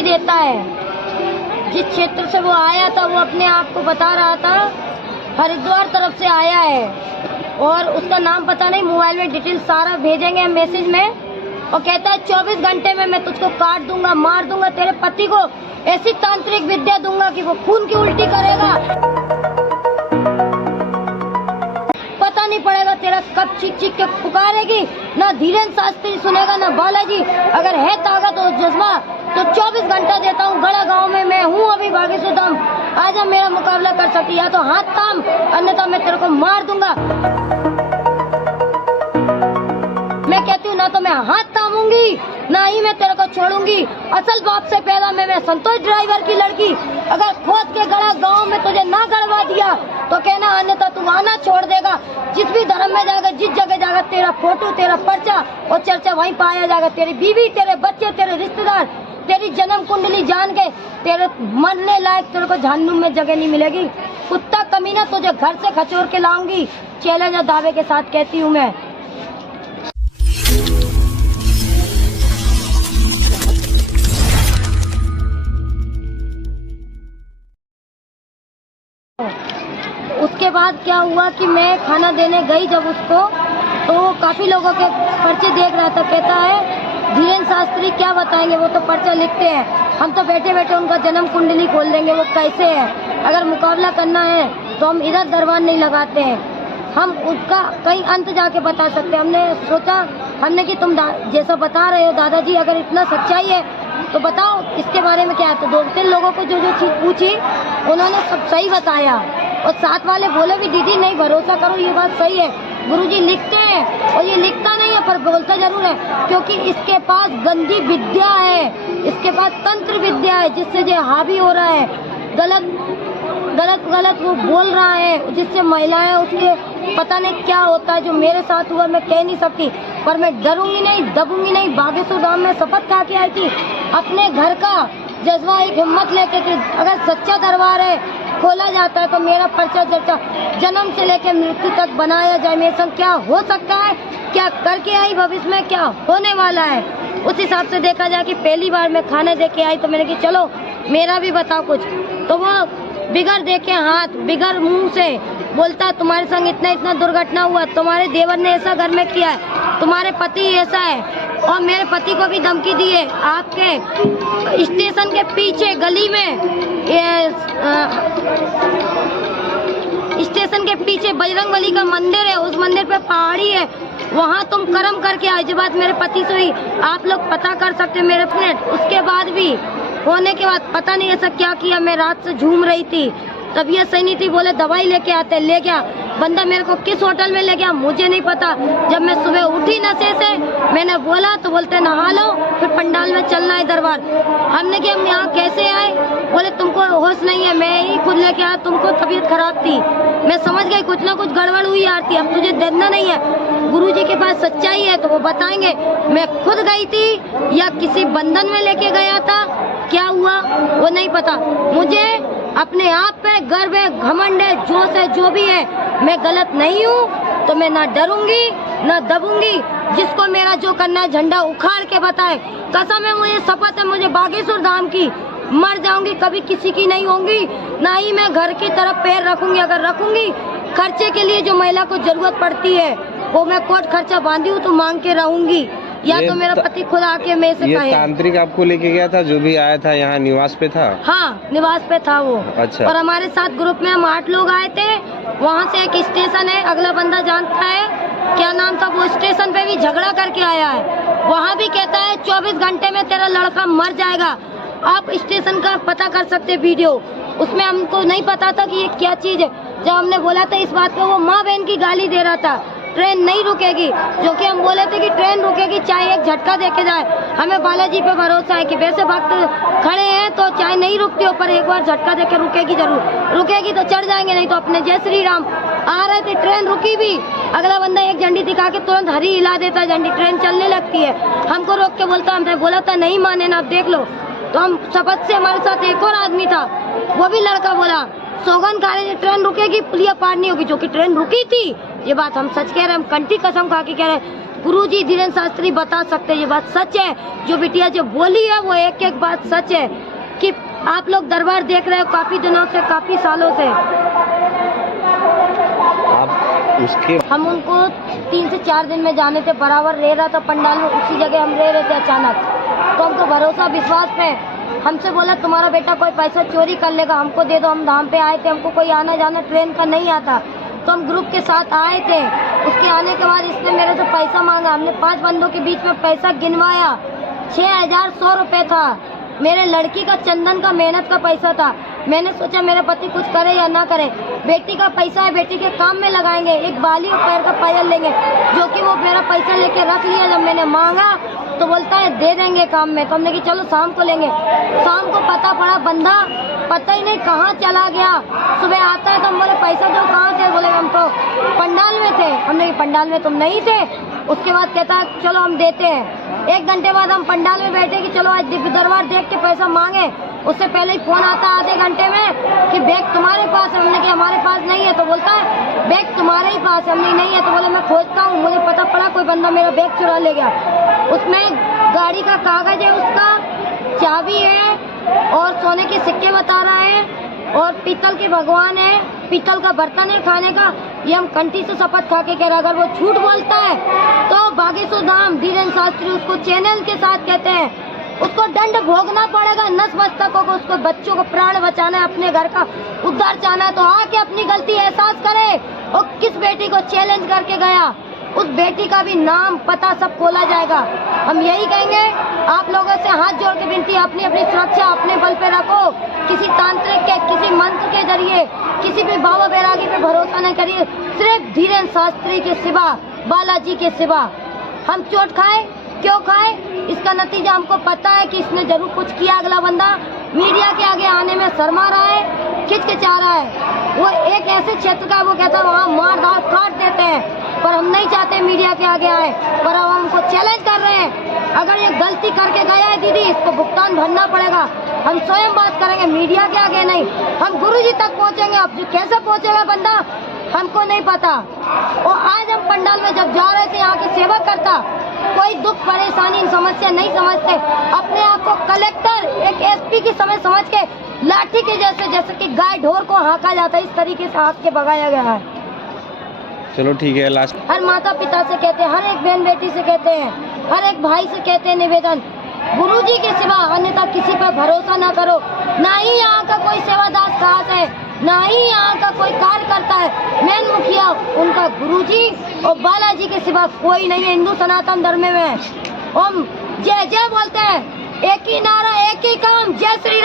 धमकी देता है। जिस क्षेत्र से वो आया था वो अपने आप को बता रहा था हरिद्वार तरफ से आया है और उसका नाम पता नहीं, मोबाइल में डिटेल सारा भेजेंगे हम मैसेज में। और कहता है 24 घंटे में मैं तुझको काट दूंगा, मार दूंगा, तेरे पति को ऐसी तांत्रिक विद्या दूंगा कि वो खून की उल्टी करेगा, पता नहीं पड़ेगा तेरा कब चीख चीख के पुकारेगी। ना धीरेन्द्र शास्त्री सुनेगा ना बालाजी। अगर है ताकत और जज्बा तो 24 घंटा देता हूँ। गड़ा गांव में मैं हूँ अभी बागेश्वर धाम, आजा मेरा मुकाबला कर सकती, या तो हाथ थाम अन्यथा मैं तेरे को मार दूंगा। मैं कहती हूँ ना तो मैं हाथ थामूंगी ना ही मैं तेरे को छोड़ूंगी। असल बाप से पैदा मैं संतोष ड्राइवर की लड़की, अगर खोद के गड़ा गांव में तुझे ना गड़वा दिया तो कहना अन्यथा तू आना छोड़ देगा। जिस भी धर्म में जाएगा, जिस जगह जाएगा, तेरा फोटो, तेरा पर्चा और चर्चा वहीं पाया जाएगा। तेरी बीवी, तेरे बच्चे, तेरे रिश्तेदार, तेरी जन्म कुंडली जान के तेरे मरने लायक तेरे को जहन्नुम में जगह नहीं मिलेगी। कुत्ता कमीना तुझे घर से खचोर के लाऊंगी, चैलेंज और दावे के साथ कहती हूँ मैं। उसके बाद क्या हुआ कि मैं खाना देने गई जब उसको, तो काफ़ी लोगों के पर्चे देख रहा था। कहता है धीरेन्द्र शास्त्री क्या बताएंगे, वो तो पर्चा लिखते हैं, हम तो बैठे बैठे उनका जन्म कुंडली खोल देंगे, वो कैसे है। अगर मुकाबला करना है तो हम इधर दरबार नहीं लगाते हैं, हम उसका कहीं अंत जाके बता सकते हैं। हमने सोचा हमने कि तुम जैसा बता रहे हो दादाजी, अगर इतना सच्चाई है तो बताओ इसके बारे में क्या है। तो 2-3 लोगों को जो जो चीज़ पूछी उन्होंने सब सही बताया और साथ वाले बोले भी दीदी नहीं भरोसा करो, ये बात सही है, गुरुजी लिखते हैं और ये लिखता नहीं है पर बोलता जरूर है, क्योंकि इसके पास गंदी विद्या है, इसके पास तंत्र विद्या है जिससे जो हावी हो रहा है, गलत वो बोल रहा है, जिससे महिलाएं उसके पता नहीं क्या होता है। जो मेरे साथ हुआ मैं कह नहीं सकती, पर मैं डरूंगी नहीं, दबूंगी नहीं। बागेश्वर धाम में शपथ खा के आई थी, अपने घर का जज्बा एक हिम्मत लेके कि अगर सच्चा दरबार है खोला जाता है तो मेरा पर्चा चर्चा जन्म से लेकर मृत्यु तक बनाया जाए। मेरे संग क्या हो सकता है, क्या करके आई, भविष्य में क्या होने वाला है, उस हिसाब से देखा जाए। कि पहली बार मैं खाने दे के आई तो मैंने कि चलो मेरा भी बताओ कुछ, तो वो बिगड़ देखे हाथ, बिगड़ मुंह से बोलता तुम्हारे संग इतना इतना दुर्घटना हुआ, तुम्हारे देवर ने ऐसा घर में किया है, तुम्हारे पति ऐसा है, और मेरे पति को भी धमकी दी है। आपके स्टेशन के पीछे गली में स्टेशन के पीछे बजरंगबली का मंदिर है, उस मंदिर पे पहाड़ी है, वहाँ तुम कर्म करके आए। जो बात मेरे पति से हुई आप लोग पता कर सकते मेरे फ्रेंड। उसके बाद भी होने के बाद पता नहीं ऐसा क्या किया, मैं रात से झूम रही थी, तबीयत सही नहीं थी, बोले दवाई लेके आते, ले गया बंदा। मेरे को किस होटल में ले गया मुझे नहीं पता। जब मैं सुबह उठी नशे से, मैंने बोला तो बोलते नहा लो फिर पंडाल में चलना है दरबार। हमने कि हम यहाँ कैसे आए, बोले तुमको होश नहीं है, मैं ही खुद लेके आया, तुमको तबीयत खराब थी। मैं समझ गई कुछ ना कुछ गड़बड़ हुई आरती, अब तुझे डरना नहीं है, गुरुजी के पास सच्चाई है तो वो बताएंगे। मैं खुद गई थी या किसी बंधन में लेके गया था, क्या हुआ वो नहीं पता। मुझे अपने आप पे गर्व है, घमंड है, जोश है, जो भी है, मैं गलत नहीं हूँ तो मैं ना डरूंगी ना दबूंगी। जिसको मेरा जो करना है झंडा उखाड़ के बताए। कसम है, मुझे शपथ है, मुझे बागेश्वर धाम की, मर जाऊंगी कभी किसी की नहीं होंगी, ना ही मैं घर की तरफ पैर रखूंगी। अगर रखूंगी खर्चे के लिए जो महिला को जरूरत पड़ती है वो मैं कोट खर्चा बांधी हूँ तो मांग के रहूंगी, या तो मेरा पति खुद आके मेरे से कहे। तांत्रिक आपको लेके गया था, जो भी आया था यहाँ निवास पे था? हाँ निवास पे था वो। अच्छा। और हमारे साथ ग्रुप में हम 8 लोग आए थे। वहाँ से एक स्टेशन है, अगला बंदा जानता है क्या नाम था, वो स्टेशन पे भी झगड़ा करके आया है। वहाँ भी कहता है 24 घंटे में तेरा लड़का मर जाएगा। आप स्टेशन का पता कर सकते वीडियो, उसमें हमको नहीं पता था कि ये क्या चीज़ है। जब हमने बोला था इस बात पे, वो माँ बहन की गाली दे रहा था, ट्रेन नहीं रुकेगी, जो कि हम बोले थे कि ट्रेन रुकेगी चाहे एक झटका देके जाए। हमें बालाजी पे भरोसा है कि वैसे भक्त खड़े हैं तो चाहे नहीं रुकती हो पर एक बार झटका देके रुकेगी जरूर, रुकेगी तो चढ़ जाएंगे, नहीं तो अपने जय श्री राम। आ रहे थे, ट्रेन रुकी भी, अगला बंदा एक झंडी दिखा के तुरंत हरी हिला देता है, झंडी ट्रेन चलने लगती है। हमको रोक के बोलता, हमने बोला था नहीं माने ना, आप देख लो। तो हम शपथ से, हमारे साथ एक और आदमी था, वो भी लड़का बोला सौगन खा रहे थे ट्रेन रुकेगी, पुलिया पार नहीं होगी, जो कि ट्रेन रुकी थी। ये बात हम सच कह रहे हैं, हम कंठी कसम खा के कह रहे हैं। गुरुजी धीरेन्द्र शास्त्री बता सकते हैं, ये बात सच है। जो बिटिया जो बोली है वो एक एक बात सच है कि आप लोग दरबार देख रहे हो काफी दिनों से, काफी सालों से। आप उसके हम उनको 3 से 4 दिन में जाने थे, बराबर रह रहा था पंडाल में, उसी जगह हम रह रहे थे। अचानक तो हमको भरोसा विश्वास पे हमसे बोला तुम्हारा बेटा कोई पैसा चोरी कर लेगा, हमको दे दो। हम धाम पे आए थे, हमको कोई आना जाना ट्रेन का नहीं आता, तो हम ग्रुप के साथ आए थे। उसके आने के बाद इसने मेरे से पैसा मांगा, हमने 5 बंदों के बीच में पैसा गिनवाया। 6100 रुपये था, मेरे लड़की का चंदन का मेहनत का पैसा था। मैंने सोचा मेरे पति कुछ करे या ना करे, बेटी का पैसा है, बेटी के काम में लगाएंगे, एक बाली और पैर का पायल लेंगे, जो कि वो मेरा पैसा लेके रख लिया। जब मैंने मांगा तो बोलता है दे देंगे काम में, तो हमने कि चलो शाम को लेंगे। शाम को पता पड़ा बंदा पता ही नहीं कहाँ चला गया। सुबह आता है तो हम बोले पैसा दो, कहाँ थे? बोले हम तो पंडाल में थे। हमने कि पंडाल में तुम नहीं थे? उसके बाद कहता है चलो हम देते हैं। 1 घंटे बाद हम पंडाल में बैठे कि चलो आज दिव्य दरबार देख के पैसा मांगे। उससे पहले ही फोन आता आधे घंटे में कि बैग तुम्हारे पास है। हमने कि हमारे पास नहीं है। तो बोलता है बैग तुम्हारे ही पास है। हमने नहीं है। तो बोले मैं खोजता हूँ, मुझे पता पड़ा कोई बंदा मेरा बैग चुरा ले गया। उसमें गाड़ी का कागज है, उसका चाबी है और सोने के सिक्के बता रहा है और पीतल के भगवान है, पीतल का बर्तन है खाने का। ये हम कंठी से शपथ खा के कह रहे, अगर वो झूठ बोलता है तो बागेश्वर धाम धीरेन्द्र शास्त्री उसको चैनल के साथ कहते हैं, उसको दंड भोगना पड़ेगा। नस मस्तकों को, उसको बच्चों को प्राण बचाना है, अपने घर का उद्धार चाहना है तो आके अपनी गलती एहसास करे। और किस बेटी को चैलेंज करके गया, उस बेटी का भी नाम पता सब खोला जाएगा। हम यही कहेंगे, आप लोगों से हाथ जोड़ के विनती, अपनी अपनी सुरक्षा अपने बल पे रखो। किसी तांत्रिक के, किसी मंत्र के जरिए, किसी भी बाबा बैरागी पे भरोसा न करिए। सिर्फ धीरेन्द्र शास्त्री के सिवा, बालाजी के सिवा। हम चोट खाए, क्यों खाए? इसका नतीजा हमको पता है कि इसने जरूर कुछ किया। अगला बंदा मीडिया के आगे आने में शर्मा रहा है, खिचकिचा रहा है। वो एक ऐसे क्षेत्र का, वो कहता है वहाँ मार धाड़ काट देते हैं, पर हम नहीं चाहते मीडिया के आगे आए। पर अब हमको चैलेंज कर रहे हैं, अगर ये गलती करके गया है दीदी, इसको भुगतान भरना पड़ेगा। हम स्वयं बात करेंगे, मीडिया के आगे नहीं। हम गुरुजी तक पहुँचेंगे। अब कैसे पहुँचेगा बंदा हमको नहीं पता। और आज हम पंडाल में जब जा रहे थे, यहाँ की सेवा करता, कोई दुख परेशानी समस्या नहीं समझते, अपने आप को कलेक्टर एक एसपी की समझ के लाठी के जैसे कि गाय ढोर को हाँका जाता है, इस तरीके से हाँक के भगाया गया है। चलो ठीक है, लास्ट हर माता पिता से कहते हैं, हर एक बहन बेटी से कहते हैं, हर एक भाई से कहते हैं निवेदन, गुरुजी के सिवा अन्यथा किसी पर भरोसा ना करो। ना ही यहाँ का कोई सेवादास खास है, ना ही यहाँ का कोई कार्य करता है। मेन मुखिया उनका गुरुजी और बालाजी के सिवा कोई नहीं है हिंदू सनातन धर्म में। हम जय जय बोलते हैं, एक ही नारा, एक ही काम, जय श्री